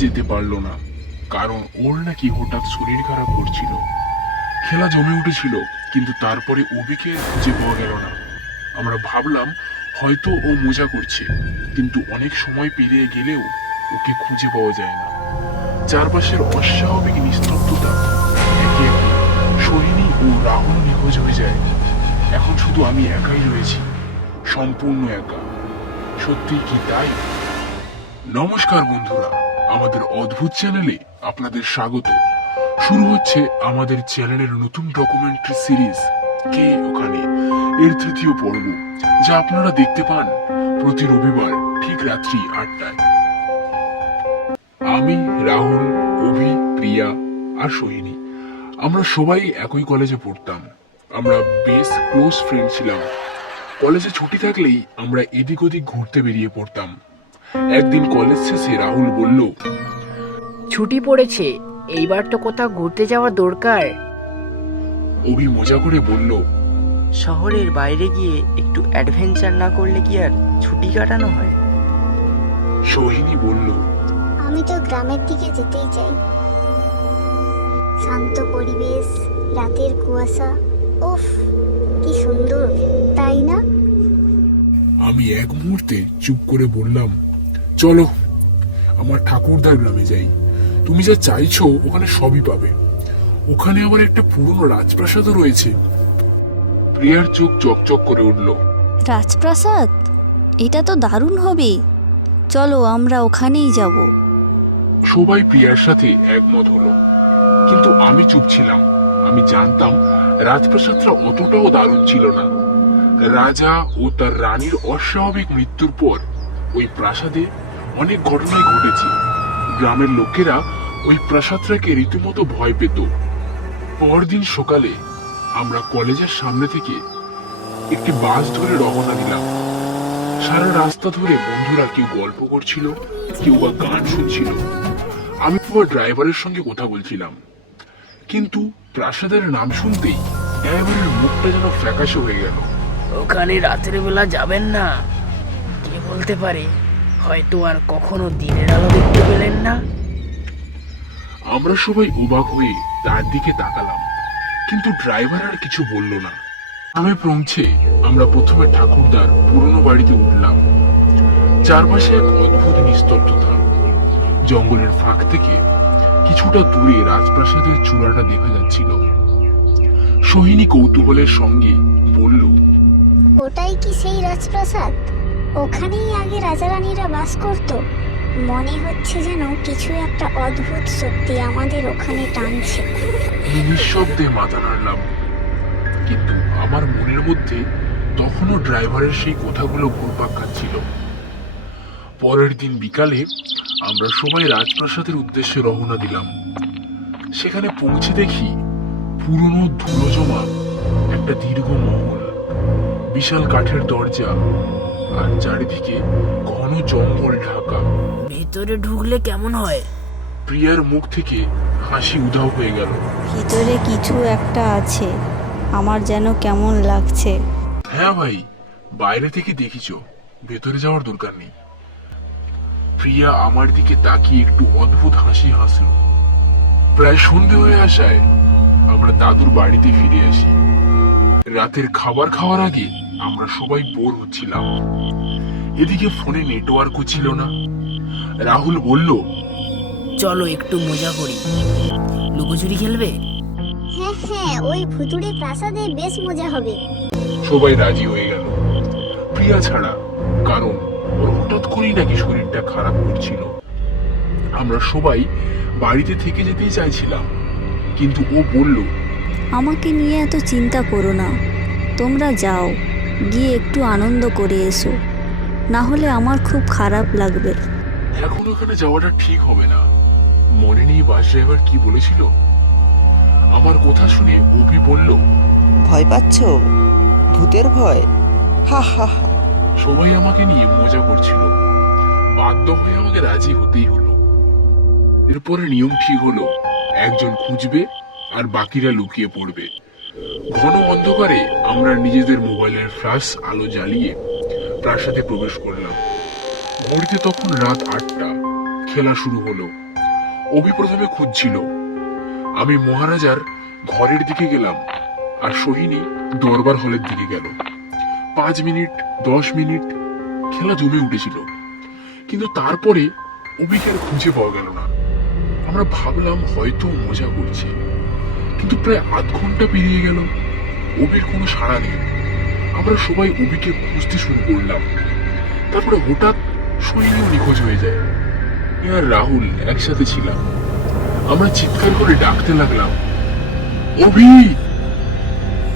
যেতে পারলো না, কারণ ওর নাকি হঠাৎ শরীর খারাপ করছিল। খেলা জমে উঠেছিল, কিন্তু তারপরে অভিকে খুঁজে পাওয়া গেল না। আমরা ভাবলাম হয়তো ও মজা করছে, কিন্তু অনেক সময় পেরিয়ে গেলেও ওকে খুঁজে পাওয়া যায় না। চারপাশের অস্বাভাবিক নিস্তব্ধতা, একে একে সোহিনী ও রাহুল নিখোঁজ হয়ে যায়। এখন শুধু আমি একাই রয়েছি, সম্পূর্ণ একা। সত্যি কি তাই? নমস্কার বন্ধুরা, আমাদের অদ্ভুত চ্যানেলে আপনাদের স্বাগত। শুরু হচ্ছে আমাদের চ্যানেলের নতুন ডকুমেন্টারি সিরিজ কে ওখানে, এর তৃতীয় পর্ব, যা আপনারা দেখতে পান প্রতি রবিবার ঠিক রাত্রি 8টায়। আমি, রাহুল, অভি, প্রিয়া আর সোহিনী, আমরা সবাই একই কলেজে পড়তাম। আমরা বেশ ক্লোজ ফ্রেন্ড ছিলাম। কলেজে ছুটি থাকলেই আমরা এদিক ওদিক ঘুরতে বেরিয়ে পড়তাম। একদিন কলেজ শেষে রাহুল বলল, ছুটি পড়েছে, এইবার তো কোথাও ঘুরতে যাওয়া দরকার। অভি মজা করে বলল, শহরের বাইরে গিয়ে একটু অ্যাডভেঞ্চার না করলে কি আর ছুটি কাটানো হয়? সোহিনী বলল, আমি তো গ্রামের দিকে যেতেই চাই। শান্ত পরিবেশ, রাতের কুয়াশা, উফ কি সুন্দর, তাই না? আমি এক মুহূর্তে চুপ করে বললাম, চলো আমার ঠাকুরদার গ্রামে যাই। তুমি যা চাইছো ওখানে সবই পাবে। ওখানে আবার একটা পুরনো রাজপ্রাসাদও রয়েছে। প্রিয়ার চোখ চকচক করে উঠল। রাজপ্রাসাদ? এটা তো দারুণ হবে, চলো আমরা ওখানেই যাব। সবাই প্রিয়ার সাথে একমত হলো, কিন্তু আমি চুপ ছিলাম। আমি জানতাম রাজপ্রাসাদটা অতটাও দারুণ ছিল না। রাজা ও তার রানীর অস্বাভাবিক মৃত্যুর পর ওই প্রাসাদে অনেক ঘটনাই ঘটেছে। গ্রামের লোকেরা ওই প্রাসাদটাকে রীতিমতো ভয় পেত। পরদিন সকালে আমরা কলেজের সামনে থেকে একটি বাস ধরে রওনা দিলাম। সারা রাস্তা ধরে বন্ধুরা কেউ গল্প করছিল, কেউ বা গান শুনছিল। আমি পুরো ড্রাইভারের সঙ্গে কথা বলছিলাম, কিন্তু প্রাসাদের নাম শুনতেই ড্রাইভারের মুখটা যেন ফ্যাকাশে হয়ে গেল। ওখানে রাতের বেলা যাবেন না, কে বলতে পারে হয়তো আর কখনো দিনের আলো দেখতে পেলেন না। আমরা সবাই অবাক হয়ে তার দিকে তাকালাম, কিন্তু ড্রাইভার আর কিছু বলল না। গ্রামে পৌঁছে আমরা প্রথমে ঠাকুরদার পুরনো বাড়িতে উঠলাম। চারপাশে এক অদ্ভুত নিস্তব্ধতা। জঙ্গলের ফাঁক থেকে কিছুটা দূরে রাজপ্রাসাদের চূড়াটা দেখা যাচ্ছিল। সোহিনী কৌতূহলের সঙ্গে বলল, ওটাই কি সেই রাজপ্রাসাদ? ওখানেই আগে রাজা রানীরা বাস করত। মনে হচ্ছে যেন কিছু একটা অদ্ভুত শক্তি আমাদের ওখানে টানছে। আমি নিঃশব্দে মাথা নাড়লাম, কিন্তু আমার মনের মধ্যে তখনও ড্রাইভারের সেই কথাগুলো ঘুরপাক খাচ্ছিল। পরের দিন বিকালে আমরা সবাই রাজপ্রাসাদের উদ্দেশ্যে রওনা দিলাম। সেখানে পৌঁছে দেখি পুরনো ধুলো জমা একটা দীর্ঘ মহল, বিশাল কাঠের দরজা, আর চারিদিকে ঘন জঙ্গল ঢাকা। ভেতরে ঢুকলে কেমন হয়? প্রিয়ার মুখ থেকে হাসি উধাও হয়ে গেল। ভিতরে কিছু একটা আছে, আমার যেন কেমন লাগছে। হ্যাঁ ভাই, বাইরে থেকে দেখিছো, ভেতরে যাওয়ার দরকার নেই। প্রিয়া আমার দিকে তাকিয়ে একটু অদ্ভুত হাসি হাসলো। প্রায় সন্ধে হয়ে আসায় আমরা দাদুর বাড়িতে ফিরে আসি। রাতের খাবার খাওয়ার আগে আমরা সবাই বোর হচ্ছিলাম। এদিকে ফোনে নেটওয়ার্কও ছিল না। রাহুল বলল, চলো একটু মজা করি, লুকোচুরি খেলবে? হ্যাঁ হ্যাঁ, ওই ভুতুড়ে প্রাসাদে বেশ মজা হবে। সবাই রাজি হয়ে গেল, প্রিয়া ছাড়া, কারণ ওর হঠাৎ করেই নাকি শরীরটা খারাপ করছিল। আমরা সবাই বাড়িতে থেকে যেতেই চাইছিলাম, কিন্তু ও বলল, আমাকে নিয়ে এত চিন্তা করো না, তোমরা যাও, গিয়ে একটু আনন্দ করে এসো, না হলে আমার খুব খারাপ লাগবে। এখন ওখানে যাওয়াটা ঠিক হবে না। মনে নেই বাস ড্রাইভার কি বলেছিল? আমার কথা শুনে অভি বলল, ভয় পাচ্ছ? ভূতের ভয়? হা হা হা। সবাই আমাকে নিয়ে মজা করছিল। বাধ্য হয়ে আমাকে রাজি হতেই হলো। এরপরে নিয়ম ঠিক হলো, একজন খুঁজবে আর বাকিরা লুকিয়ে পড়বে। ঘন অন্ধকারে আমরা নিজেদের মোবাইলের ফ্ল্যাশ আলো জ্বালিয়ে প্রাসাদে প্রবেশ করলাম। ঘড়িতে তখন রাত 8টা। খেলা শুরু হলো। অভি প্রথমে খুঁজছিল। আমি মহারাজার ঘরের দিকে গেলাম আর সোহিনী দরবার হলের দিকে গেল। 5 মিনিট 10 মিনিট খেলা জমে উঠেছিল, কিন্তু তারপরে অভিকে আর খুঁজে পাওয়া গেল না। আমরা ভাবলাম হয়তো মজা করছে, কিন্তু প্রায় আধ ঘন্টা পেরিয়ে গেল, অভির কোনো সাড়া নেই। আমরা সবাই অভিকে খুঁজতে শুরু করলাম। তারপরে হঠাৎ সোহিনীও নিখোঁজ হয়ে যায়। আমি আর রাহুল একসাথে ছিলাম। আমরা চিৎকার করে ডাকতে লাগলাম, অভি!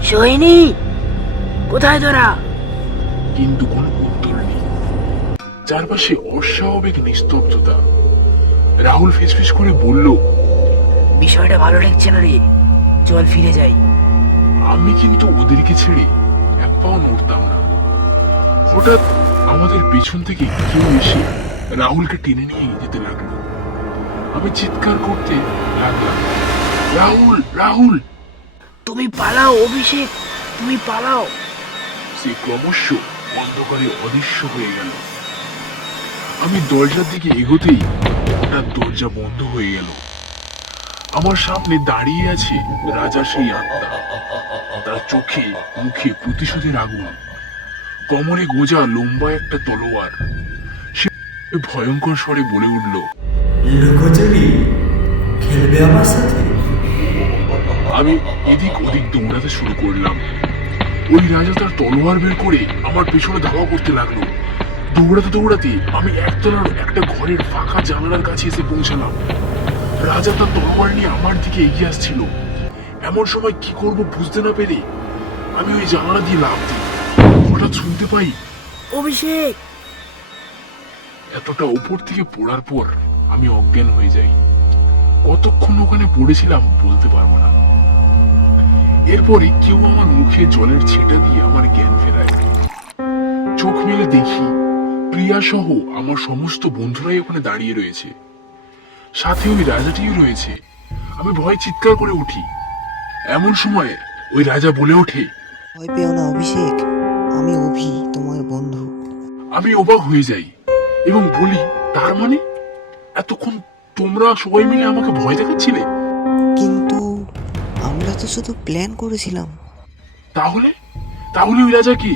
সোহিনী, কোথায় তোরা? কিন্তু কোনো উত্তর নেই। চারপাশে অস্বাভাবিক নিস্তব্ধতা। রাহুল ফিসফিস করে বলল, বিষয়টা ভালো লাগছে না রে, চল ফিরে যাই। আমি কিন্তু ওদেরকে ছেড়ে এক পাও নড়তাম না। হঠাৎ আমাদের পেছন থেকে কেউ এসে রাহুলকে টেনে নিয়ে যেতে লাগলো। আমি চিৎকার করতে লাগলাম, রাহুল, রাহুল! তুমি পালাও অভিষেক, তুমি পালাও। সে ক্রমশ অন্ধকারে অদৃশ্য হয়ে গেল। আমি দরজার দিকে এগোতেই হঠাৎ দরজা বন্ধ হয়ে গেল। আমার সামনে দাঁড়িয়ে আছে রাজা সেই আত্মা। তার চোখে মুখে প্রতিশোধের আগুন, কোমরে গোজা লম্বা একটা তলোয়ার। সে ভয়ঙ্কর স্বরে বলে উঠল, লুকোচুরি খেলবে আমার সাথে? আমি এদিক ওদিক দৌড়াতে শুরু করলাম। ওই রাজা তার তলোয়ার বের করে আমার পেছনে ধাওয়া করতে লাগলো। দৌড়াতে দৌড়াতে আমি একতলার একটা ঘরের ফাঁকা জানলার কাছে এসে পৌঁছালাম। রাজা তার তলোয়ার নিয়ে আমার দিকে এগিয়ে আসছিল। এমন সময় কি করব বুঝতে না পেরে আমি ওই জানলা দিয়ে লাফ দিই। হঠাৎ শুনতে পাই, অভিষেক! এতটা উপর থেকে পড়ার পর আমি অজ্ঞান হয়ে যাই। কতক্ষণ ওখানে পড়েছিলাম বলতে পারবো না। এরপরে কেউ আমার মুখে জলের ছিটা দিয়ে আমার জ্ঞান ফেরায়। চোখ মেলে দেখি প্রিয়া সহ আমার সমস্ত বন্ধুরাই ওখানে দাঁড়িয়ে রয়েছে, সাথে ওই রাজাটিও রয়েছে। আমি ভয় চিৎকার করে উঠি। এমন সময় ওই রাজা বলে ওঠে, ভয় পেও না অভিষেক, আমি অভি, তোমার বন্ধু। আমি অবাক হয়ে যাই এবং বলি, তার মানে এতক্ষণ তোমরা সবাই মিলে আমাকে ভয় দেখাচ্ছিলে? কিন্তু আমরা তো শুধু প্ল্যান করেছিলাম। তাহলে তাহলে ওই রাজা কি?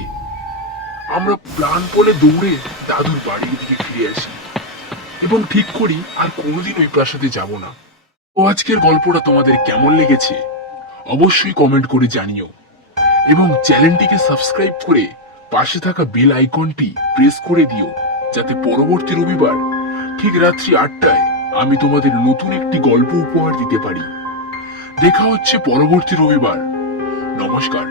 আমরা প্ল্যান বলে দৌড়ে দাদুর বাড়ির দিকে ফিরে আসি এবং ঠিক করি আর কোনোদিন ওই প্রাসাদে যাব না। ও আজকের গল্পটা তোমাদের কেমন লেগেছে অবশ্যই কমেন্ট করে জানিও এবং চ্যানেলটিকে সাবস্ক্রাইব করে পাশে থাকা বেল আইকনটি প্রেস করে দিও, যাতে পরবর্তী রবিবার ঠিক রাত্রি 8টায় আমি তোমাদের নতুন একটি গল্প উপহার দিতে পারি। দেখা হচ্ছে পরবর্তী রবিবার। নমস্কার।